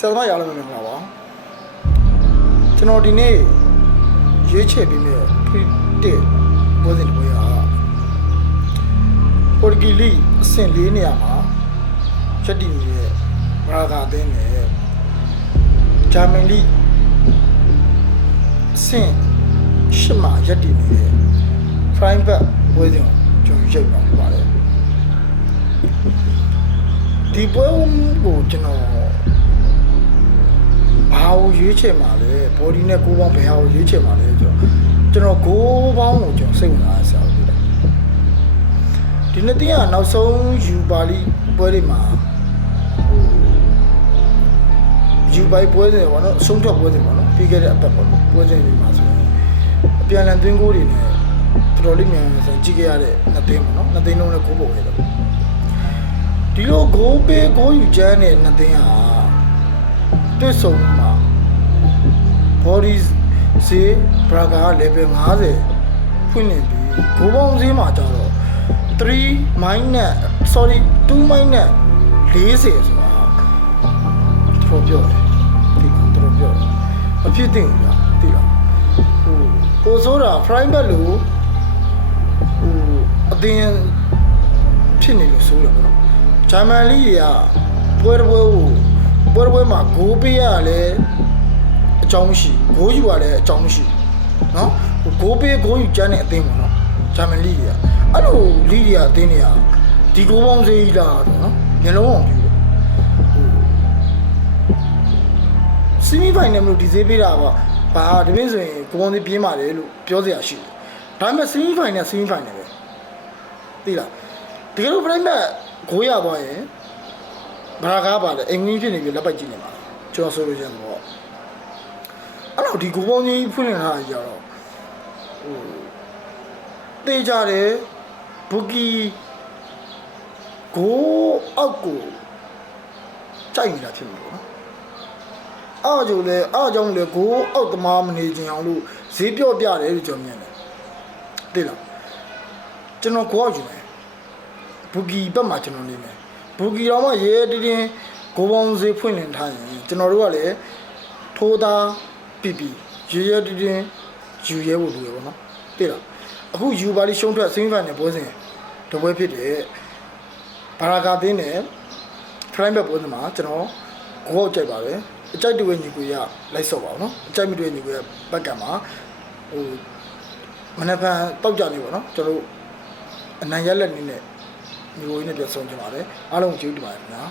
ဆရာသမားရအောင်မင်္ဂလာပါကျွန်တော်ဒီနေ့ရွေးချယ်ပြီးမြဲဖရီတစ်ပွဲစဉ်ပွဲဟာပေါ်ဂီလီအဆင့်၄နေရာမှာချက်တည်နေတဲ့ဘရာဂါအသင်းနဲ့ဂျာမန်လီအဆင့်၈မှာရက်တည်နေတဲ့ဖရိုင်းဘတ်ပွဲစဉ်ကိုကျွန်တော်ရွေးချယ်ပါပါတယ်ဒီပွဲကိုကျွန်တော်ဘာကိုရွေးချယ်မှာလဲ body နဲ့ကိုယ်ပေါင်းဘယ်ဟာကိုရွေးချယ်မှာလဲဆိုတော့ကျွန်တော်ကိုယ်ပေါင်းကိုကျွန်တော်စိတ်ဝင်စားဆရာတို့တယ်ဒီနေ့တင်းကနောက်ဆုံးယူပါလီပွဲတွေမှာယူပိုက်ပွဲတွေပေါ့နော်အဆုံးထွက်ပွဲတွေပေါ့နော်ပြီးခဲ့တဲ့အပတ်ပေါ့နော်ပွဲစဉ်တွေမှာဆိုရင်အပြန်လန်သွင်းကိုတွေနဲ့တော်တော်လေးမြန်မြန်ဆိုကြည့်ခဲ့ရတဲ့နှစ်သိန်းပေါ့နော်နှစ်သိန်းလုံးနဲ့ကိုးပုံခဲ့တယ်ဒီလိုဂိုးပေးဂိုးယူချမ်းတဲ့နှစ်သိန်းဟာတွေ့ဆုံမှာ body ဈေး braga level 50ဖွင့်နေပြီဂိုးပေါင်းဈေးမှာကျတော့3 minus sorry 2 minus 40ဆိုတာတော်ပြောတယ်ဒီတော်ပြောအဖြစ်တင်ဘူးလားသိလားကိုဆိုတာ prime bet လို့အတင်းဖြစ်နေလို့ဆိုရပါတော့ဂျာမန်လီကပွဲမှာဂိုးပေးရလဲအကြောင်းရှိဂိုးယူရလဲအကြောင်းရှိเนาะဂိုးပေးဂိုးယူကျန်းတဲ့အသင်းပေါ့နော်ဂျာမန်လီကအဲ့လိုလီကအသင်းတွေကဒီဂိုးပေါင်းစေးကြီးလားဆိုနော်မျက်လုံးအောင်ပြူစီမီဖိုင်နယ်လို့ဒီဈေးပေးတာပါဘာဒီပြင်ဆိုရင်ဂိုးပေါင်းစေးပြင်းပါတယ်လို့ပြောစရာရှိတယ်ဒါပေမဲ့စီမီဖိုင်နယ်ပဲသိလားတကယ်လို့ပြိုင်မဲ့ဂိုးရသွားရင်ဘာကားပါလဲအင်္ဂလိပ်ဖြစ်နေပြီလက်ပိုက်ကြည့်နေမှာကျွန်တော်ဆိုလို့ရတယ်ပေါ့အဲ့တော့ဒီဂိုးပေါင်းကြီးဖွင့်နေတာကြီးတော့တေးကြတယ်ဘူကီဂိုးအောက်ကိုကြိုက်နေတာဖြစ်မှာပေါ့နော်အားကြောင့်လေဂိုးအောက်သမားမနေချင်အောင်လို့ဈေးပြော့ပြတယ်လို့ကျွန်တော်မြင်တယ်သိလားကျွန်တော်ကိုအောက်ယူမယ်ဘူကီဘက်မှာကျွန်တော်နေမယ်ဘူကီတော့မှရဲတင်းတင်းဂိုးပေါင်းဈေးဖွင့်လင်ထားရင်ကျွန်တော်တို့ကလည်းထိုးသားပြပြရဲတင်းတင်းယူရဲဖို့လိုရပါတော့သိလားအခုယူပါလိရှုံးထွက်စင်းဖိုင်နဲ့ပွဲစဉ်တပွဲဖြစ်တယ်ဘာရာဂါတင်းနဲ့ဖရိုင်းဘက်ပွဲစဉ်မှာကျွန်တော်ဂိုးအောက်ကြိုက်ပါပဲအကြိုက်တွေညီကိုရလိုက်ဆော့ပါအောင်နော်အကြိုက်မတွေညီကိုရဘက်ကမှာမနက်ဖြန်တောက်ကြနေပါတော့ကျွန်တော်အနံရက်လက်နေနဲ့မျိုးရင်းနဲ့ပြန်ဆုံးကြပါလေအားလုံးကျေးဇူးတင်ပါတယ်ခင်ဗျာ